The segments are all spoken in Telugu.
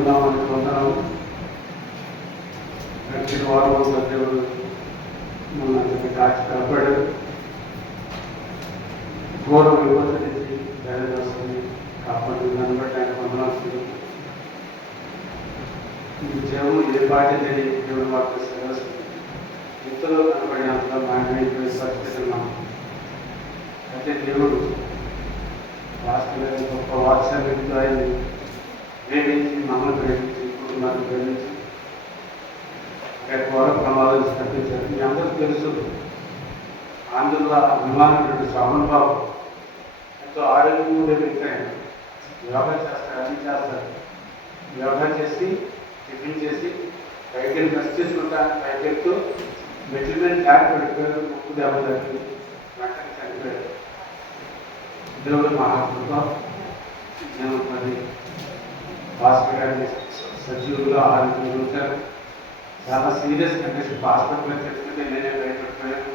ఉన్నామని పొందడం ప్రతి వారం దేవుడు మనందరికీ కాచి కాపాడాడు. ఘోర విపత్తు నుంచి దయచేసుకుని కాపాడు దాన్ని బట్టి ఆయన పొందవలసింది. ఈ జీవం ఏ పాటి తెలియ దేవుడు మాకు ఇంతలో కనబడినంతలో మాయమైపోయి పరిస్థితున్నాం. అయితే దేవుడు వాస్తవాన్ని గొప్ప వాత్సల్యంతో ఆయన్ని ప్రేమించి మమ్మల్ని ప్రేమించి కుటుంబాన్ని ప్రేమించి ఘోర ప్రమాదాలు తప్పించారు. మీ అందరికీ తెలుసు, ఆంధ్రలో అభిమానుడు శ్రావణ్ బాబు ఎంతో ఆరోగ్యం ఉండే వ్యక్తి. ఆయన యోగా చేస్తారు, అన్ని చేస్తారు. యోగా చేసి టిఫిన్ చేసి పైకి రెస్ట్ తీసుకుంటా పైకెళ్తూ మెట్ల మీద ట్యాక్ పడిపోయారు. ముక్కు దెబ్బ తగ్గి వెంటనే చనిపోయారు. దేవుడు మహాకృప మరి భాస్కర్ గారిని సజీవులుగా ఆరోగ్యం ఉంచారు. చాలా సీరియస్ కండిషన్. హాస్పిటల్లో చెప్తుంటే నేనే భయపడిపోయాను.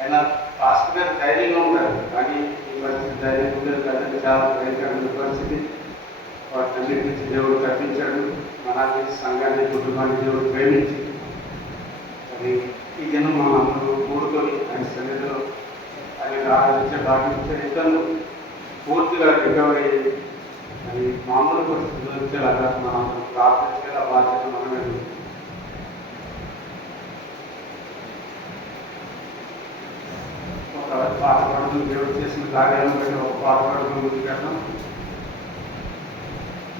అయినా భాస్కర్ గారు ధైర్యంగా ఉంటారు, కానీ ఈ పరిస్థితి ధైర్యం ఉండేది కాదండి. చాలా భయంకరమైన పరిస్థితి. వాటన్నిటి నుంచి దేవుడు తప్పించాడు. మనాన్ని, సంఘాన్ని, కుటుంబాన్ని దేవుడు ప్రేమించి అది ఈ దినం మనం అందరూ కూడుకొని ఆయన సన్నిధిలో ఆయన ఆరాధించే భావించే ఇతరులు పూర్తిగా రికవరీ అయ్యి అది మామూలు పరిస్థితులు వచ్చేలాగా మనం ప్రార్థించేలా బాధ్యత మనమే. ఒక పాట పాడుతూ దేవుడు చేసిన కార్యాలను బట్టి ఒక పాట పాడుతూ ముందుకు వెళ్తాం.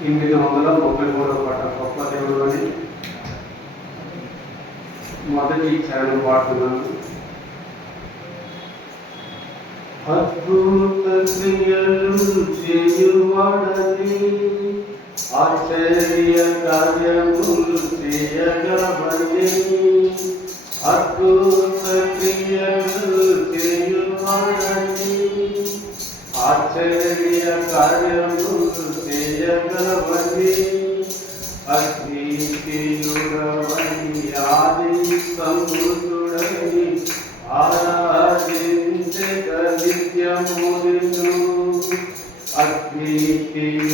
833 పాట గొప్ప దేవుడు అని మొదటి చరణం పాడుతున్నాను. అద్భుత క్రియలు చేయువాడని ఆశ్చర్య కార్యములు చేయగలవని అద్భుత క్రియలు చేయువాడని ఆశ్చర్య కార్యములు చేయగలవని అద్వితీయుడవని ఆది సంబుద్ధుడని ఆరాధించగ నిత్యము నిన్ను అద్వితీయుడవని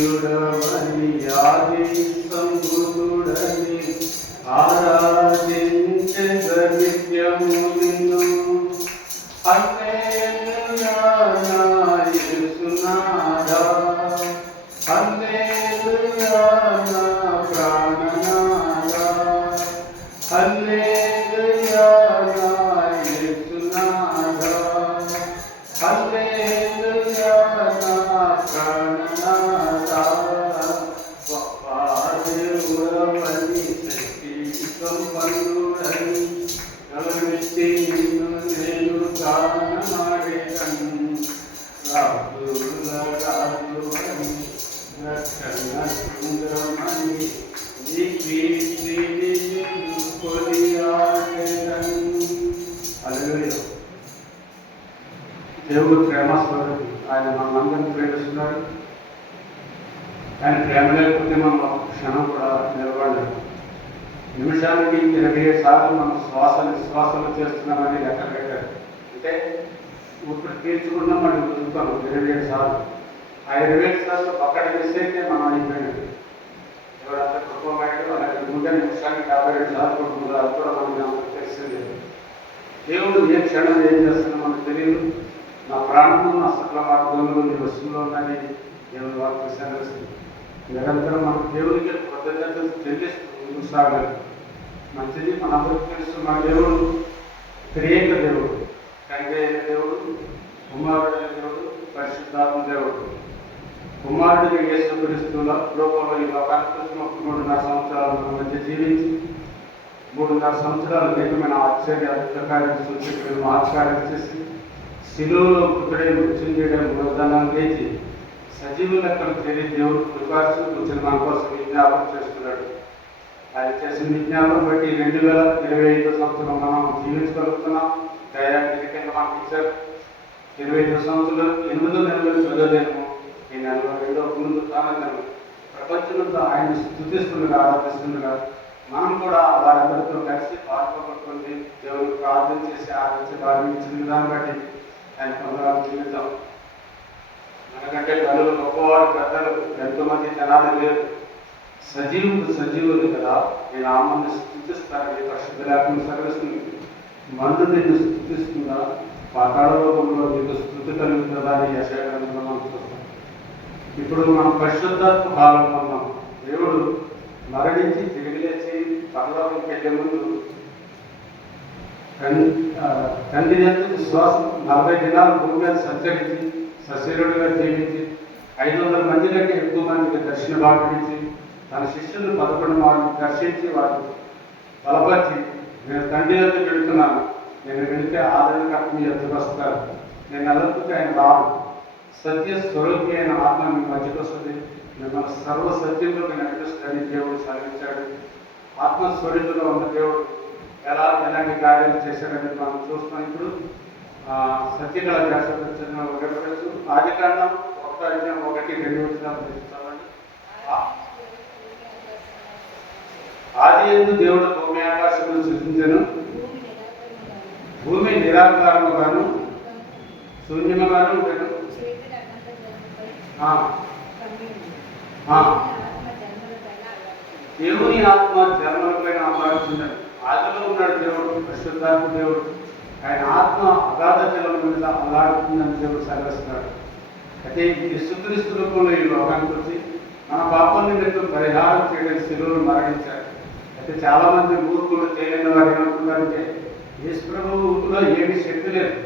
ఆది సంబుద్ధుడని ఆరాధించగ నిత్యము నిన్ను హల్లెలూయా నా యేసునాథా హల్లెలూయా నా ప్రాణనాథా హల్లెలూయా నా యేసునాథా హల్లెలూయా నా ప్రాణనాథా గొప్ప దేవుడవని శక్తి సంపన్నుడని గలమెత్తి నిన్ను నేను గానమాడెదను రాజుల రాజు అని రక్షణ సుందరమని నీ కీర్తిని కొనియాడెదను. హల్లెలూయా. దేవుడు ప్రేమ స్వరూపి. ఆయన మనందరినీ ప్రేమిస్తున్నాడు. ఆయన ప్రేమ లేకపోతే మనం ఒక క్షణం కూడా నిలబడలేదు. నిమిషానికి 27 సార్లు మనం శ్వాసలు చేస్తున్నామని లెక్క పెట్టారు. అంటే ఊపిరి తీర్చుకున్నాం, మనం వదులుతాం 27 సార్లు. ఆ 27 సార్లు ఒక్కటి మిస్ అయితే మనం అయిపోయినది. ఎవరంతా కృపమయ్యాడు. అలాగే ముందే నిమిషానికి 52 సార్లు కొట్టుకుంటారు. అది కూడా మనకి అంత తెలిసింది. దేవుడు ఏ క్షణం ఏం చేస్తున్నా మనకు తెలియదు. నా ప్రాణము నా సకల మార్గంలో నీ వస్తువులో ఉందని దేవుని వాక్యం సెలవిస్తుంది. నిరంతరం మన దేవునికి కృతజ్ఞతలు చెల్లిస్తూ ముందుకు సాగాలి. మంచిది. మనందరికీ తెలుసు, మన దేవుడు త్రియేక దేవుడు. తండ్రి అయిన దేవుడు, కుమారుడైన దేవుడు, పరిశుద్ధాత్మ దేవుడు. కుమారుడిగా యేసుక్రీస్తు లోకంలో ఈ లోకానికి 3.5 సంవత్సరాలు మన మధ్య జీవించి 3.5 సంవత్సరాలు అనేకమైన ఆశ్చర్య అద్భుతకార్యం సూచకులను మహత్కార్యం చేసి శిలువలో పుత్రుడై మృత్యుం చేయడం పునరుద్ధానం లేచి సజీవ లెక్కలు చేరి దేవుడు కృపాసు కూర్చొని మన కోసం విజ్ఞాపం చేస్తున్నాడు. ఆయన చేసిన విజ్ఞాపం బట్టి 2025 సంవత్సరం మనం జీవించగలుగుతున్నాం. దయానికి కింద మనకి ఇచ్చారు. 25 సంవత్సరాలు 8 నెలలు చదవలేము. ఈ 42వ పునరుద్ధానం ప్రపంచంలో ఆయన స్తుతిస్తుండగా ఆరాధిస్తుండగా మనం కూడా వారందరితో కలిసి పాల్పొట్టుకొని దేవుడు ప్రార్థన చేసి ఆరాధించి భావించిన విధానం బట్టి ఆయన పొందడానికి జీవితం. మనకంటే గనులు గొప్పవారు పెద్దలు ఎంతోమంది జనాలు లేరు. సజీవులు కదా, నేను ఆమెను స్థుతిస్తాను. ఈ పరిశుద్ధ లేఖనం సర్వస్తుంది. మందు నిన్ను స్థుతిస్తుందా, పాతాళలోకంలో నీకు స్థుతి కలుగుతుందా అని యెషయా గ్రంథంలో మనం చూస్తాం. ఇప్పుడు మనం పరిశుద్ధాత్మ కాలంలో ఉన్నాం. దేవుడు మరణించి తిరిగి లేచి పరలోకంకి వెళ్ళే ముందు తండ్రి ఎందుకు శ్వాస 40 దినాలు భూమి మీద సంచరించి సశరీరుడుగా జీవించి 500 మంది కంటే ఎక్కువ మందికి దర్శన భావించి తన శిష్యులు 11 మందిని దర్శించి వారు బలపరిచి, నేను తండ్రి యొద్దకు వెళుతున్నాను, నేను వెళితే ఆదరణకర్త మీ యొద్దకు వస్తారు, నేను అల్లకపోతే ఆయన రాడు, సత్య స్వరూపి అయిన ఆత్మ మీ మధ్యకు వస్తుంది, మిమ్మల్ని సర్వ సత్యంలోకి నడిపిస్తాడని దేవుడు సెలవించాడు. ఆత్మస్వరూపులో ఉన్న దేవుడు ఎలాంటి కార్యాలు చేశాడని మనం చూస్తున్నాం. ఇప్పుడు సత్యకళ వ్యాసంగా ఒకటి ఆదికాండం 1:1-2 ఆది యందు దేవుడు భూమి ఆకాశములను సృజించెను. భూమి నిరాకారముగాను శూన్యముగాను ఉండెను. దేవుని ఆత్మ జన్మలపైన ఆధారించున్నాడు. ఆదిలో ఉన్నాడు దేవుడు, పరిశుద్ధాత్మ దేవుడు. ఆయన ఆత్మ అగాధ జలం మీద అల్లాడుతుందని దేవుడు సెలవిస్తున్నాడు. అయితే యేసుక్రీస్తు రూపంలో ఈ లోకానికి వచ్చి మన పాపం నిమిత్తం పరిహారం చేయడానికి శిలువను మరణించాడు. అయితే చాలా మంది మూర్ఖులు తేలిన వారు ఏమనుకుంటారంటే యేసు ప్రభువులో ఏమీ శక్తి లేదు,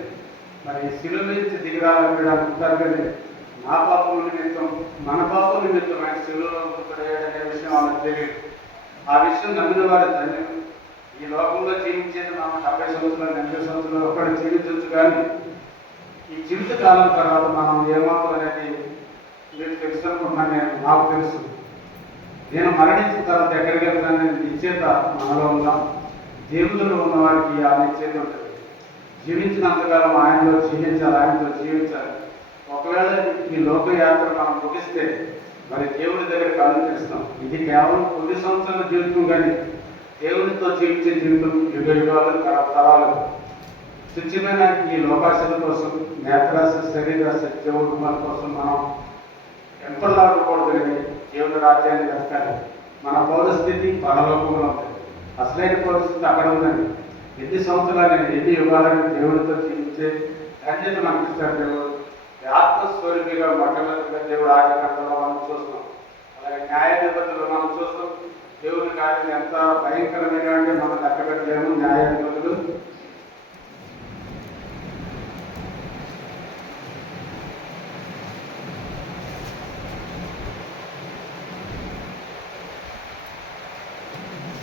మరి శిలువ నుంచి దిగిరాలని అనుకుంటారు. కానీ నా పాపం నిమిత్తం మన పాపం నిమిత్తం ఆయన శిలువలో అనే విషయం వాళ్ళకి తెలియదు. ఆ విషయం నమ్మిన వారి ధన్యులు. ఈ లోకంలో జీవించేది మనం 70 సంవత్సరాలు 80 సంవత్సరాలు ఒకటి జీవించవచ్చు. కానీ ఈ జీవిత కాలం తర్వాత మనం ఏమవుతాం అనేది మీకు తెలుసు అనుకుంటున్నాను. నాకు తెలుసు. నేను మరణించిన తర్వాత ఎక్కడికి వెళ్తానని నిశ్చేత మనలో ఉందా? దేవుడిలో ఉన్న వారికి ఆ నిశ్చేత ఉంటుంది. జీవించినంతకాలం ఆయనలో జీవించాలి, ఆయనతో జీవించాలి. ఒకవేళ ఈ లోకయాత్ర మనం ముగిస్తే మరి దేవుడి దగ్గర కాలం చేస్తాం. ఇది కేవలం కొన్ని సంవత్సరాల జీవితం, కానీ దేవునితో జీవించే జీవితం యుగ యుగాలు తరాలు. శుచిమైన ఈ లోకాశల కోసం, నేత్రాశ శరీరాశ జీవకుమాల కోసం మనం ఎంపలాడకూడదు. కానీ దేవుని రాజ్యాన్ని వెతకాలి. మన పౌరస్థితి పరలోకంలో ఉంటుంది. అసలైన పరిస్థితి అక్కడ ఉందండి. ఎన్ని సంవత్సరాలు ఎన్ని యుగాలని దేవుడితో జీవించే ధన్యత మనకి ఇస్తాడు దేవుడు. ఆత్మస్వరూపిగా మొట్టమొదటిగా దేవుడు ఆదికాండంలో మనం చూస్తాం. అలాగే న్యాయ నిబంధనలు మనం చూస్తాం. దేవుని కార్యం ఎంత భయంకరమైన అంటే మనం లెక్క పెట్టలేము. న్యాయ నిబంధనలు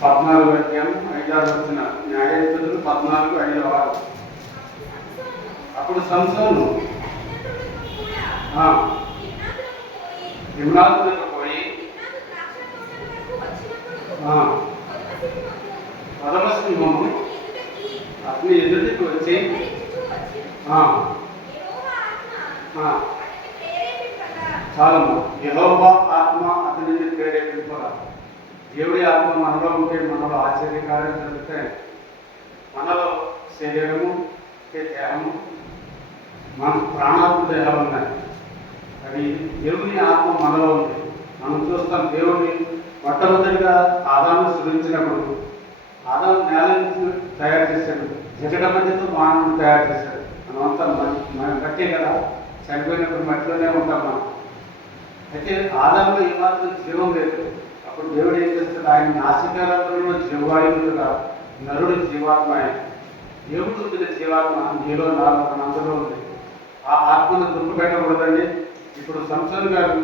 పద్నాలుగు అధ్యాయం 5-6 న్యాయాధిపతులు 14:5-6. అప్పుడు సంసోను తిమ్నాతులకు పోయి పదమసింహము అతని ఎదుటికి వచ్చి చాలమ్మా, యెహోవా ఆత్మ అతనిని ప్రేరేపింపరా. దేవుడి ఆత్మ మనలో ఉంటే మనలో ఆశ్చర్యకార్యం జరుగుతాయి. మనలో శరీరము, దేహము, మన ప్రాణాత్మ దేహాలు ఉన్నాయి. అది దేవుని ఆత్మ మనలో ఉంది. మనం చూస్తాం. దేవుడిని మొట్టమొదటిగా ఆదామును సృజించినప్పుడు ఆదాము నేల తయారు చేశాడు. జగడ మధ్యతో మానవుని తయారు చేశాడు. మనమంతా మనం కట్టే కదా, చనిపోయినప్పుడు మట్టిలోనే ఉంటాం మనం. అయితే ఆదాములో ఏమాత్రం జీవం లేదు. అప్పుడు దేవుడు ఏం చేస్తాడు? ఆయన నాసికారంలో జీవాయుడు కాదు, నరుడు జీవాత్మ. ఆయన దేవుడు ఉంది జీవాత్మ, నీలో నాలో అందరూ ఉంది. ఆ ఆత్మను దుఃఖపెట్టకూడదండి. ఇప్పుడు సంసోను గారు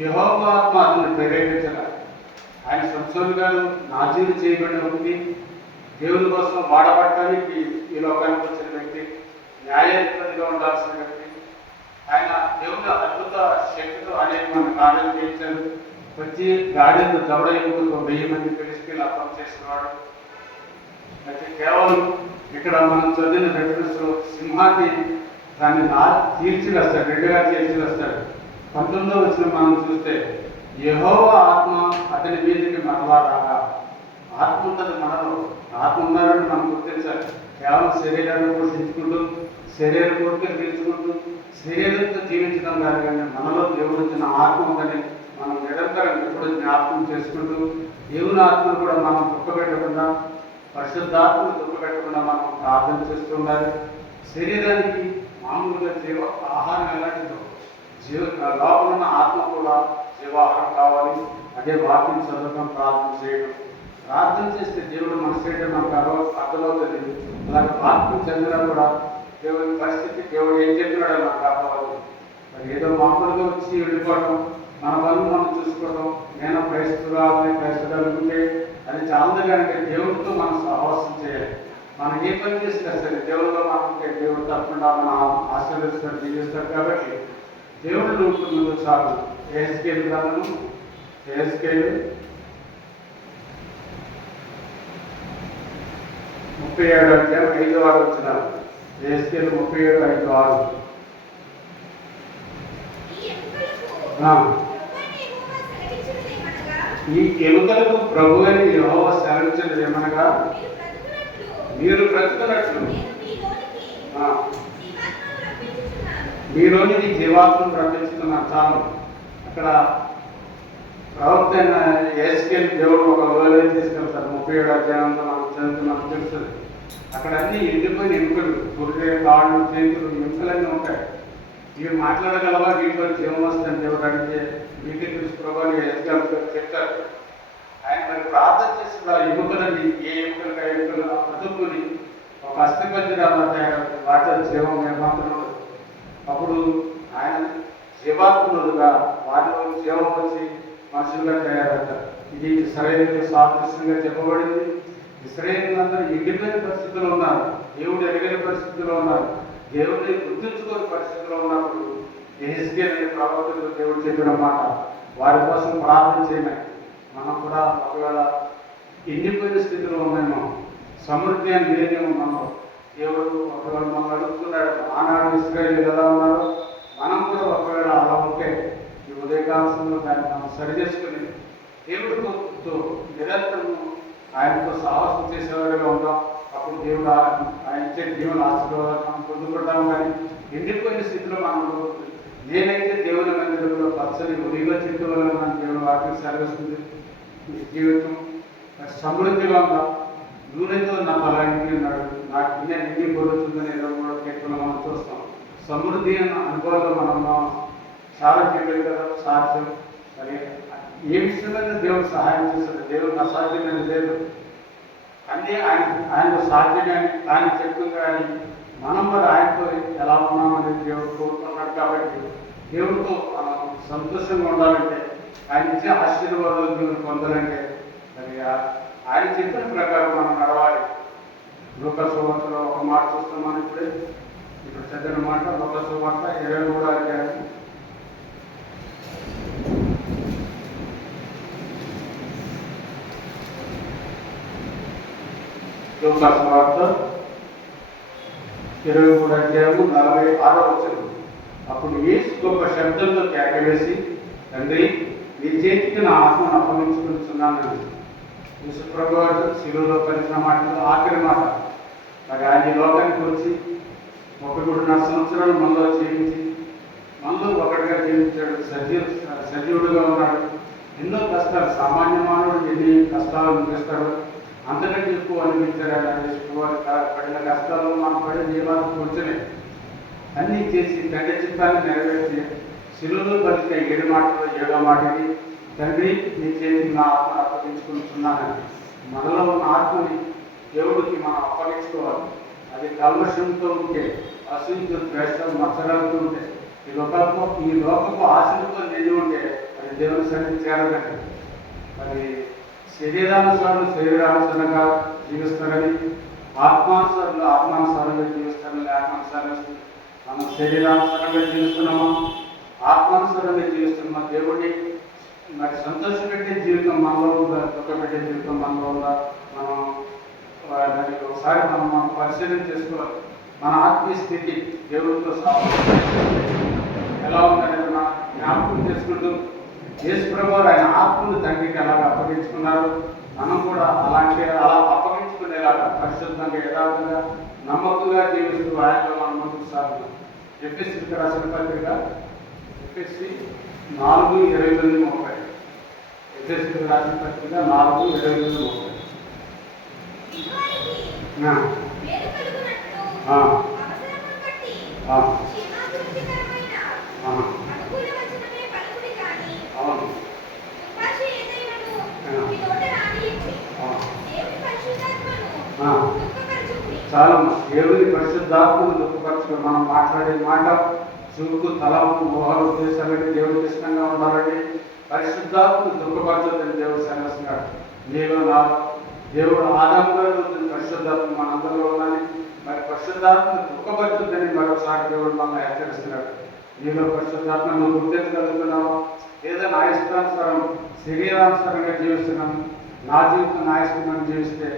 యెహోవా ఆత్మ అతను ప్రేరేపించారు. ఆయన సంసోను గారు నాజీలు చేయబడిన వ్యక్తి, దేవుని కోసం వాడబడటానికి ఈ లోకానికి వచ్చిన వ్యక్తి, న్యాయాధిపతిగా ఉండాల్సిన వ్యక్తి. ఆయన దేవుని అద్భుత శక్తితో అనేక మంది కార్యాలు చేయించారు. వచ్చి గాడితో దవడయ్యకు 1000 మంది ఫిలిష్తీయులను అర్థం చేసినవాడు. అయితే కేవలం ఇక్కడ మనం చదివిన రెఫరెన్స్లో సింహాన్ని దాన్ని తీర్చివేస్తాడు, 2గా తీర్చివేస్తాడు. 19వ వచనం మనం చూస్తే యెహోవా ఆత్మ అతని మీదకి మరలా రాగా. ఆత్మ ఉంటుంది మనలో. ఆత్మ ఉన్నారని మనం గుర్తించాలి. కేవలం శరీరాన్ని పోషించుకుంటూ, శరీర కోరికలు తీర్చుకుంటూ, శరీరంతో జీవించడం కాదు. కానీ మనలో దేవుడు వచ్చిన ఆత్మ ఉందని మనం నిరంతరం ఎప్పుడు జ్ఞాపకం చేసుకుంటూ దేవుని ఆత్మను కూడా మనం దుఃఖపెట్టకుండా, పరిశుద్ధాత్మను దుఃఖపెట్టకుండా మనం ప్రార్థన చేస్తూ ఉండాలి. శరీరానికి మామూలుగా ఆహారం ఎలాంటిదో లోపల ఉన్న ఆత్మ కూడా జీవాహారం కావాలి. అదే వాక్యం చదవడం, ప్రార్థన చేయడం. ప్రార్థన చేస్తే దేవుడు మన చేయడం మనకు అర్థమవుతుంది. అలాగే వాక్యం చదివినా కూడా దేవుని పరిస్థితి, దేవుడు ఏం చెప్పినాడో మనకు అర్థమవుతుంది. మరి ఏదో మామూలుగా వచ్చి వెళ్ళిపోవడం, మన పనులు మనం చూసుకోవడం, నేను క్రైస్తవులుంటే అది చాలదు. కనుక దేవుడితో మనం సహవాసం చేయాలి. మనం ఏ పని చేసినా సరే దేవుడిలో మనకుంటే దేవుడు తప్పకుండా మనం ఆశీర్వదిస్తాడు, జీవిస్తాడు. కాబట్టి దేవుడు ముందు చాలు. ఏహెచ్కేలు గ్రంథము, ఏహెచ్కేలు 37 అధ్యాయం 5-6 వచ్చినారు. ఏహెచ్కేలు 37:5-6. ఈ ఎముకలకు ప్రభు అని యెహోవా సెలవిచ్చినది ఏమనగా, మీరు బ్రతుకున్నట్లు మీలోనికి జీవాత్మను రప్పించుతున్నారు. చాలు. అక్కడ ప్రవక్త అయిన యేసుకేలు దేవుడు ఒక వేళ తీసుకెళ్తారు. 37 అధ్యాయంలో మనం చదువుతున్నాం, తెలుస్తుంది. అక్కడ అన్ని ఎండిపోయిన ఎముకలు, గుర్రె, కాళ్ళు, చేతులు, ఎముకలన్నీ ఉంటాయి. ఇవి మాట్లాడగలవా, వీటిలో జీవం వస్తుందని దేవుడు అడిగితే మీకే తెలుసు ప్రభు అని యేసుకేలు చెప్తారు. ఆయన మరి ప్రార్థన చేసిన ఎముకలని, ఏ ఎముకలుగా ఎముకలు బతుకుని ఒక అస్థిపంజరాలు తయారవుతుంది. వాటిలో జీవం ఏమాత్రం. అప్పుడు ఆయన జీవాత్ములుగా వాటిలో జీవం వచ్చి మనుషులుగా తయారవుతారు. ఇది ఇశ్రాయేలు సాదృశ్యంగా చెప్పబడింది. ఇశ్రాయేలులందరూ ఎండిపోయిన పరిస్థితుల్లో ఉన్నారు, దేవుడు ఎరగని పరిస్థితుల్లో ఉన్నారు, దేవుడిని గుర్తించుకోని పరిస్థితిలో ఉన్నప్పుడు యెహెజ్కేలు అనే ప్రవక్తకు దేవుడు చెప్పిన మాట, వారి కోసం ప్రార్థన చేయమని. మనం కూడా ఒకవేళ ఎండిపోయిన స్థితిలో ఉన్నామో, సమృద్ధి అని లేదేమో, మనం దేవుడు ఒకవేళ మనం అడుగుతున్నాడు. ఆనాడు ఇశ్రాయేలు ఎలా ఉన్నారో మనం కూడా ఒకవేళ అలా ఉంటే ఈ ఉదయకాలంలో దాన్ని మనం సరి చేసుకుని దేవుడితో నిరంతరం ఆయనతో సాహసం చేసేవారుగా ఉంటాం. అప్పుడు దేవుడు ఆయన ఇచ్చే దేవుని ఆశీర్వాదాలు మనం పొందుకుంటాం. కానీ ఎండిపోయిన స్థితిలో మనం నేనైతే దేవుని మందిరంలో పచ్చని ఉరిగా చెట్టు వల్ల మన దేవుడు వాక్యం సెలవిస్తుంది. ఈ జీవితం సమృద్ధిగా ఉందా, నూనెతో నా బలానికి ఉన్నాడు, నా కింద నిండి పొరుతుందని ఏదో కూడా కేట్టులో మనం చూస్తాం. సమృద్ధి అన్న అనుభవంలో మనం చాలా చెప్పారు కదా, సాధ్యం. మరి ఏ విషయంలో దేవుడు సహాయం చేస్తాడు. దేవుడికి అసాధ్యమైన లేదు. అన్నీ ఆయనకు సాధ్యమే ఆయన చెప్తుంది. కానీ మనం మరి ఆయనతో ఎలా ఉన్నామనేది దేవుడు కోరుతున్నాడు. కాబట్టి దేవుడితో మనం సంతోషంగా ఉండాలంటే, ఆయన ఇచ్చే ఆశీర్వాదాలు దేవుడు పొందాలంటే మరి ఆయన చెప్పిన ప్రకారం మనం నడవాలి. లూకా సువార్తలో ఒక మాట చూస్తున్నాం. ఇప్పుడు చదివిన మాట లూకా సువార్త 23వ అధ్యాయం. లూకా సువార్త 23వ అధ్యాయము 46వ వచనం. అప్పుడు యేసు గొప్ప శబ్దంతో కేకవేసి, తండ్రి, నీ చేతికి నా ఆత్మను అప్పగించుకుంటున్నానని. యేసుప్రభు శిలువలో పలికిన మాటలు ఆఖరి మాట. మరి ఆయన లోకానికి వచ్చి 1.5 సంవత్సరాలు మనలో జీవించి మనలో ఒకటిగా జీవించాడు. సజీవుడుగా ఉన్నాడు. ఎన్నో కష్టాలు, సామాన్య మానవుడు ఎన్ని కష్టాలు అనిపిస్తాడు, అంతకంటే ఎక్కువ అనిపించాడు. పడిన కష్టాలు మనం పడే జీవాలకు కూర్చొని అన్నీ చేసి తండ్రి చిత్తాన్ని నెరవేర్చి శిలువలో పలికిన 7 మాటలు 7వ మాటని, తండ్రి, నీ చేతికి నా ఆత్మ అప్పగించుకుంటున్నానని. మనలో ఉన్న ఆత్మని దేవుడికి మనం అప్పగించుకోవాలి. అది కల్మషంతో ఉంటే, అసూయతో, ద్వేషం, మత్సరాలతో ఉంటే, ఈ లోకపు ఆశలతో నిండి ఉంటే అది దేవుని సన్నిధి చేరదండి. మరి శరీరానుసారంగా జీవిస్తారని, ఆత్మానుసారంగా జీవిస్తారని. ఆత్మానుసారంగా మనం శరీరానుసారంగా జీవిస్తున్నామా, ఆత్మానుసారంగా జీవిస్తున్నామా? దేవుడిని మరి సంతోషపెట్టే జీవితం మనలో ఉందా, దుఃఖపెట్టే జీవితం మనలో ఉందా? మనం దానికి ఒకసారి మనం పరిశీలన చేసుకోవాలి. మన ఆత్మీయ స్థితి దేవుడితో ఎలా ఉందనేది మనం జ్ఞాపకం చేసుకుంటూ, యేసుప్రభు ఆయన ఆత్మను తండ్రికి ఎలాగ అప్పగించుకున్నారు, మనం కూడా అలా అప్పగించుకునేలాగా పరిశుద్ధంగా, యథార్థంగా, నమ్మకంగా జీవిస్తూ ఆయనలో మనం ముందుకు సాగుతాం. ఎఫ్ఎస్సీకి రాసిన పత్రిక, ఎఫ్ఎస్సీ 4:29:30 ఎఫెసీయులకు రాసిన పత్రిక 4:29:30. చాలా దేవుని పరిశుద్ధాత్మను దుఃఖపరచుకుని మనం మాట్లాడే మాట చూపు తలపు మోహన ఉద్దేశాలని దేవుడికి ఇష్టంగా ఉండాలని పరిశుద్ధాత్మను దుఃఖపరచొద్దని దేవుడు సెలవిస్తున్నాడు. నీలో నా దేవుడు ఆదాములో పరిశుద్ధాత్మ మనందరిలో ఉందని మరి పరిశుద్ధాత్మను దుఃఖపరచొద్దని మరొకసారి దేవుడు మనల్ని హెచ్చరిస్తున్నాడు. నీలో పరిశుద్ధాత్మ నువ్వు గుర్తించగలుగుతున్నావు. ఏదో నా ఇష్టానుసారం శరీరానుసారంగా జీవిస్తున్నాను, నా జీవితం నా ఇష్టంగా జీవిస్తే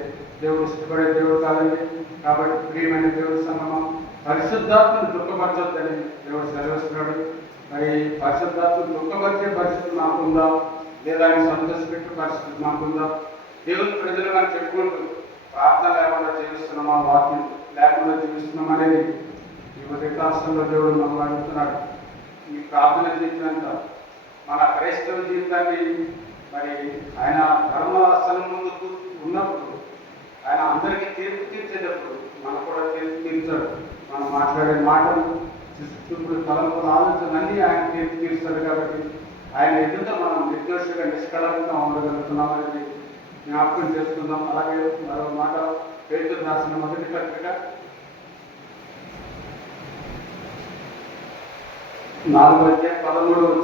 దేవుడు ఇష్టపడే దేవుడు కాదండి. కాబట్టి ప్రియమైన దేవుడి సంగమం పరిశుద్ధాత్మను దుఃఖపరచొద్దని దేవుడు సెలవిస్తున్నాడు. మరి పరిశుద్ధాత్మను దుఃఖపరిచే పరిస్థితి మాకుందా, లేదా ఆయన సంతోషపెట్టే పరిస్థితి మాకుందా? దేవుని ప్రజలు మనం చెప్పుకుంటూ ప్రార్థన లేకుండా జీవిస్తున్నామా, వాక్యం లేకుండా జీవిస్తున్నాం అనేది ఈ ఉదయకాలంలో దేవుడు మనం అడుగుతున్నాడు. ఈ ప్రార్థన జీవితంతా మన క్రైస్తవ జీవితాన్ని మరి ఆయన ధర్మాసనం ముందుకు ఉన్నప్పుడు ఆయన అందరికీ తీర్పు తీర్చేటప్పుడు మనం కూడా తీర్పు తీర్చాడు. మనం మాట్లాడే మాటలు చూపుడు తలంపులు ఆలోచనలన్నీ ఆయన తీర్పు తీరుస్తాడు. కాబట్టి ఆయన ఎదుట మనం నిర్దోషిగా నిష్కళంగా ఉండగలుగుతున్నాం అనేది జ్ఞాపకం చేసుకుందాం. అలాగే మరో మాట పేతురు రాసిన మొదటి పత్రిక 4:13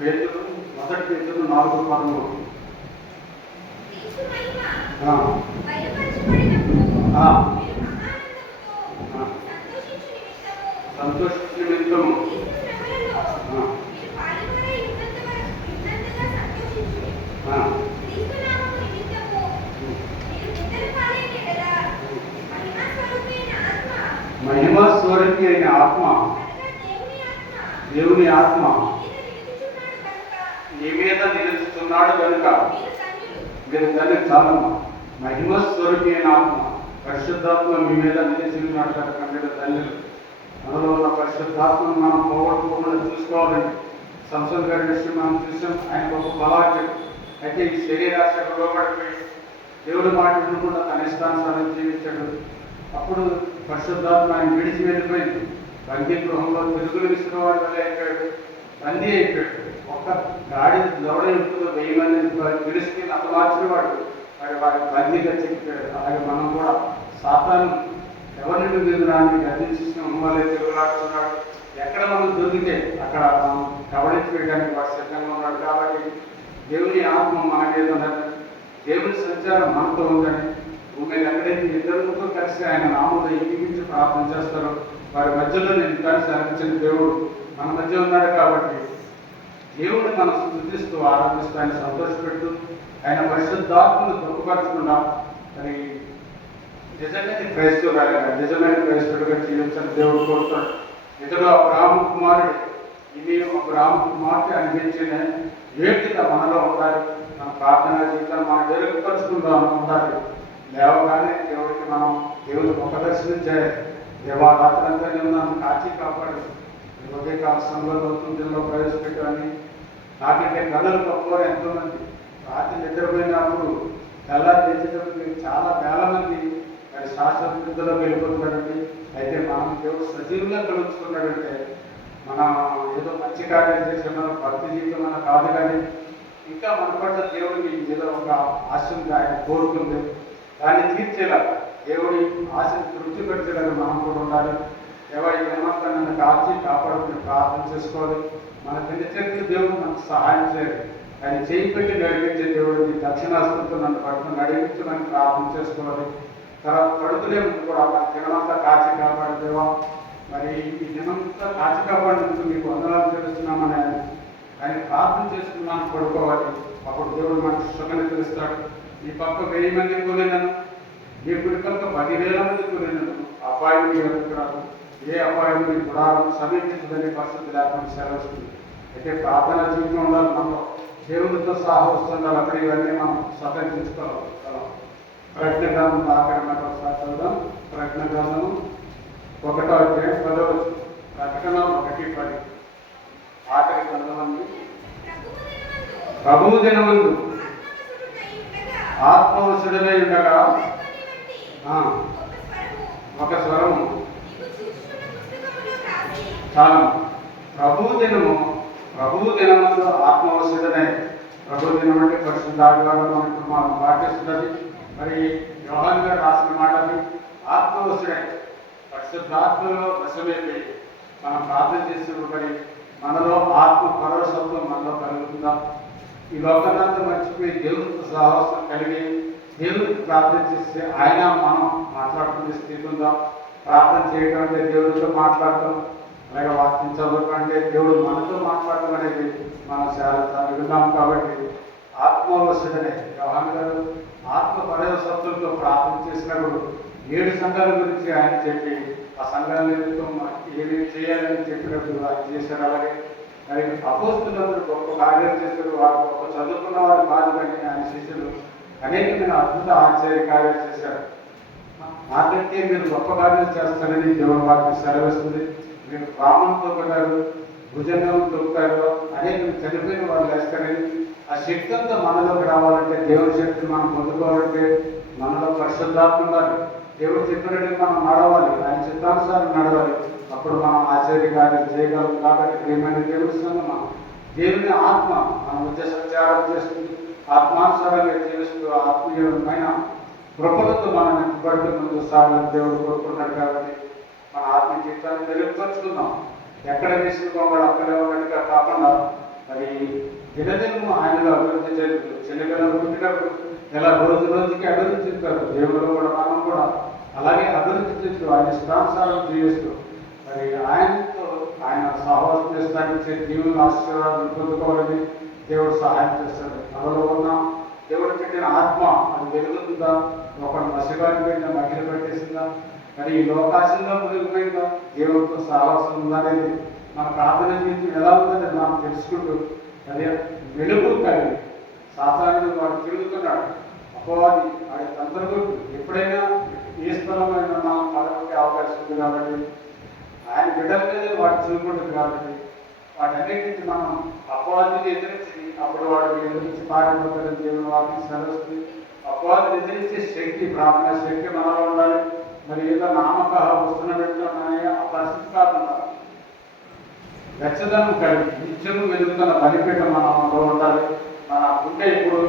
పేతురు మొదటి పేతురు 4:13. సంతోషించిన నిమిత్తము మహిమా స్వరూపి అయిన ఆత్మ, దేవుని ఆత్మ నీ మీద నిలుస్తున్నాడు కనుక మీరు దాన్ని చాలమ్మా. మహిమ స్వరూపి అయిన ఆత్మ పరిశుద్ధాత్మ మీ మీద నిలిచిన్నాడు కనుక మీరు ధన్యులు. మనలో ఉన్న పరిశుద్ధాత్మను మనం పోగొట్టుకోకుండా చూసుకోవాలండి. సంసన్ గారి విషయం మనం చూసాం. ఆయన ఒక బలాఢ్యం అయితే ఈ శరీరాశకు లోపడిపోయి దేవుడు మాట వినకుండా తన ఇష్టానుసారం జీవించాడు. అప్పుడు పరిశుద్ధాత్మ ఆయన విడిచి వెళ్ళిపోయింది. బందీ గృహంలో తిరుగులు విసిరేవాడు వల్ల అయిపోయాడు, బందీ అయిపోయాడు. ఒక్క గాడి దౌడ ఎప్పుడు 1000 మందిని పిలిచి నతమార్చినవాడు మరి వారికి బందీగా చెప్పాడు. అలాగే మనం కూడా సాతాను ఎవరిని మీరు దాన్ని గర్దించిన వల్లే తిరుగులాడుతున్నాడు. ఎక్కడ మనం దొరికితే అక్కడ మనం కబడించడానికి వాడు సిద్ధంగా ఉన్నాడు. కాబట్టి దేవుని ఆత్మ మన మీద ఉన్నది, దేవుని సంచారం మనతో ఉందని భూమి మీద ఎక్కడైతే ఇద్దరితో కలిసి ఆయన నామంలో ఏకీపించి ప్రార్థన చేస్తారో వారి మధ్యలో నేను కలిసి అనిపించిన దేవుడు మన మధ్య ఉన్నాడు. కాబట్టి దేవుడిని మనం స్తుతిస్తూ ఆరాధిస్తూ ఆయన సంతోషపెడుతూ ఆయన పరిశుద్ధాత్మను దుఃఖపరచకుండా మరి నిజమైన క్రైస్తవురాలుగా నిజమైన క్రైస్తవుడిగా జీవించాలని దేవుడు కోరుతాడు. ఇతడు అబ్రాహాము కుమారుడు, ఇది అబ్రాహాము కుమార్తె అనిపించిన యోగ్యత మనలో ఉండాలి. మన ప్రార్థన జీవితాన్ని మనం వెలుగుపరుచుకుందాం ఉండాలి. లేవగానే దేవుడికి మనం దేవుడు ఒక దర్శనం చేయాలి. దేవారాత్రంతా నేను నన్ను కాచి కాపాడు ఒకే కాలంలో జిల్లా ప్రవేశపెట్టాలని నాకంటే కళలు తక్కువ ఎంతోమంది రాత్రి నిద్రపోయినప్పుడు తెల్లారి తెచ్చేటప్పుడు చాలా వేల మంది మరి శాస్త్రలో వెళ్ళిపోతున్నాడండి. అయితే మనం దేవుడు సజీవుగా కలుగుతున్నాడంటే మనం ఏదో మంచి కార్యం చేసిన భక్తి జీవితం మన కాదు, కానీ ఇంకా మన పట్ల దేవుడికి ఏదో ఒక ఆశను ఆయన కోరుకుంది. దాన్ని తీర్చేలా దేవుడి ఆశను తృప్తిపరిచేలాగా మనం కూడా ఉండాలి. ఎవరి ఏమంతా నన్ను కాచి కాపాడుకుని ప్రార్థన చేసుకోవాలి. మన దినచర్య దేవుడు మనకు సహాయం చేయాలి. ఆయన చేయి పెట్టి నడిపించే దేవుడిని దక్షిణాస్తంతో నన్ను పట్టుకుని నడిపించమని ప్రార్థన చేసుకోవాలి. తర్వాత పడుకునే ముందు కూడా మన దినమంతా కాచి కాపాడుదేవా, మరి ఈ దినమంతా కాచి కాపాడినందుకు మీకు వందనాలు తెలుస్తున్నామని ఆయన ప్రార్థన చేసుకున్నాను పడుకోవాలి. అప్పుడు దేవుడు మనకు సుఖని తెలుస్తాడు. ఈ పక్క 1000 మంది కూలినను, ఈ కుడి పక్క 10,000 మంది కూలినను అపాయం రాదు. ఏ అపాయం మీ గుడారం సమీపించదని పరిస్థితి లేకుండా సెలవుస్తుంది. అయితే ప్రార్థన జీవితం ఉండాలి. మనలో దేవుడితో సహా వస్తుండాలి. అక్కడ ఇవన్నీ మనం స్వతంత్రించుకోవాలి. ప్రజ్ఞ గ్రంథం ఆఖరి చదువుదాం. ప్రజ్ఞ గ్రంథము 1వ అధ్యాయం 10వ ప్రకటన 1:10 ఆఖరి గ్రంథం అండి. ప్రభువు దినమందు ఆత్మవశుడై ఉండగా ఒక స్వరము చాలు. ప్రభువు దినమందు ఆత్మవశుడనే. ప్రభువు దినం అంటే పరిశుద్ధ ఆదివారం మనం పాటిస్తున్నది. మరి యోహాను గారు రాసిన మాటని ఆత్మవశుడై పరిశుద్ధాత్మలో వశమైపోయి మనం ప్రార్థన చేసినప్పుడు మరి మనలో ఆత్మ పరవశత్వం మనలో కలుగుతుందా? ఈ లోకాలంతా మర్చిపోయి దేవుడితో సహవాసం కలిగి దేవుడికి ప్రార్థన చేస్తే ఆయన మనం మాట్లాడుకునే స్థితి ఉందా? ప్రార్థన చేయడం అంటే దేవుడితో మాట్లాడటం, అలాగే వాక్యం చదవడం అంటే దేవుడు మనతో మాట్లాడటం అనేది మనం చాలా విన్నాం. కాబట్టి ఆత్మవశుడనే యోహాను గారు ఆత్మ పరవశత్వంతో ప్రార్థన చేసినప్పుడు 7 సంఘాల గురించి ఆయన చెప్పి ఆ సంఘాల నిమిత్తం ఏమి చేయాలని చెప్పినప్పుడు ఆయన చేశారు. అలాగే మరి అపోస్తులందరూ గొప్ప కార్యాలు చేశారు. వారు గొప్ప చదువుకున్న వారు కాదు, కానీ ఆయన శిష్యులు అనేకమైన అద్భుత ఆశ్చర్య కార్యాలు చేశారు. నాకంటే మీరు గొప్ప కార్యాలు చేస్తారని దేవుని వారికి సెలవిస్తుంది. మీరు ప్రాణం తొక్కుతారు, భుజంగం తొక్కుతారు, అనేక చనిపోయిన వారు లేస్తారని. ఆ శక్తి అంతా మనలోకి రావాలంటే, దేవుని శక్తిని మనం పొందుకోవాలంటే మనలో పరిశుద్ధాత్మ ఉండాలి. దేవుడు చెప్పినట్టు మనం నడవాలి, ఆయన చిత్తానుసారం నడవాలి. అప్పుడు మనం ఆశ్చర్య కార్యాలు చేయగలం. కాబట్టి ప్రియమైన దేవుడి సంగమా, దేవుని ఆత్మ మన మధ్య సంచారం చేస్తుంది. ఆత్మానుసారంగా జీవిస్తూ ఆత్మీయమైన కృపలతో మనం నింపబడి ముందు సాగాలని దేవుడు కోరుకుంటాడు. కాబట్టి మన ఆత్మ జీవితాన్ని మెరుగుపరుచుకుందాం. ఎక్కడ వేసిన బొమ్మలు అక్కడే ఉన్నట్టుగా కాకుండా మరి దినదినము ఆయనలో అభివృద్ధి చెందుతుంది. చిన్నపిల్లలు పుట్టినప్పుడు ఎలా రోజు రోజుకి అభివృద్ధి చెందుతారు, దేవుడు కూడా మనం కూడా అలాగే అభివృద్ధి చెందుతూ ఆయన ఇష్టానుసారం జీవిస్తూ మరి ఆయనతో ఆయన సహవాసం చేస్తానికి జీవుల ఆశీర్వాదాలు పొందుకోవాలని దేవుడు సహాయం చేస్తాడు. మనలో ఉన్న దేవుడు పెట్టిన ఆత్మ అది వెలుగుతుందా? ఒకటి మసిగాని పెట్టిన మహిళ పెట్టేసిందా? మరి ఈ లోకాశంలో మునిగిపోయిందా? దేవుడితో సహవాసం ఉందా అనేది మన ప్రార్థన జీవితం ఎలా ఉందని మనం తెలుసుకుంటూ అదే వెలుగు కలిగి సాధారణ వాడు తిరుగుతున్నాడు. అపవాది వాడి తంత్రులు ఎప్పుడైనా ఏ స్థలంలో మనం పడగొట్టే అవకాశం ఉంది. కాబట్టి ఆయన బిడ్డల మీద వాడు చూసుకుంటుంది. కాబట్టి వాటన్నిటికి మనం అపవాదిని ఎదిరించి అప్పుడు వాడు ఎదిరించి పారిపోతారని దేవుని వాటిని సెలవుస్తుంది. అపవాదిని ఎదిరించే శక్తి, ప్రార్థన శక్తి మనలో ఉండాలి. మరి ఏదో నామక వస్తున్న పెట్టుకున్నానే ఆ పరిస్థితి కాకుండా వెచ్చదనం కలిగి నిత్యము వెలుగుతున్న బలిపీఠం మనలో ఉండాలి. మన గుండె ఇప్పుడు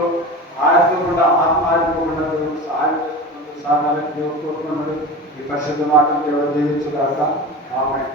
ఆరిపోకుండా, ఆత్మ ఆరిపోకుండా దేవుడు సహాయం చేస్తున్నందుకు సాగాలని దేవుడు కోరుకున్నాడు. ఈ పరిశుద్ధ మాటను దేవుడు దీవించుగాక. ఆమేన్.